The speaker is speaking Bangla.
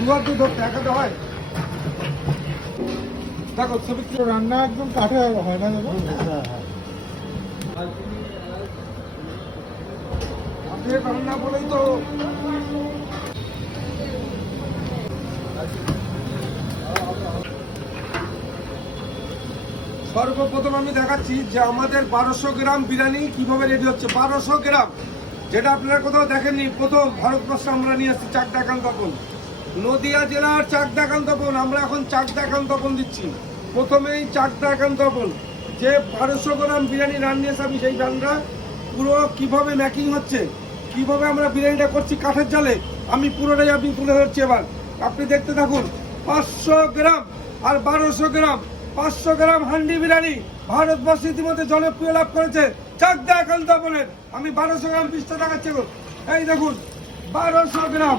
দুয়ার তো ধরতে একাতে হয়। দেখো ছবি রান্না একদম কাঠে হয় না দাদা? কাঠে রান্না বলেই তো সর্বপ্রথম আমি দেখাচ্ছি যে আমাদের 1200 গ্রাম বিরিয়ানি কিভাবে রেডি হচ্ছে। 1200 গ্রাম, যেটা আপনারা কোথাও দেখেননি। প্রথম ভারতবর্ষে আমরা নিয়ে আসছি চাকদা কান্তপন, নদিয়া জেলার চাকদা কান্তপন। আমরা এখন চাকদা কান্তপন দিচ্ছি। প্রথমেই চাকদা কান্তপন, যে 1200 গ্রাম বিরিয়ানি রান্নিয়েছে আমি, সেই রান্না পুরো কিভাবে মেকিং হচ্ছে, কিভাবে আমরা বিরিয়ানিটা করছি কাঠের জালে, আমি পুরোটাই আপনি তুলে ধরছি। এবার আপনি দেখতে থাকুন। 500 গ্রাম আর 1200 গ্রাম, 500 গ্রাম হান্ডি বিরিয়ানি ভারতবর্ষে ইতিমধ্যে জনপ্রিয় লাভ করেছে চাকদা কান্তপনের। আমি 1200 গ্রাম পিসটা দেখাচ্ছি। এই দেখুন 1200 গ্রাম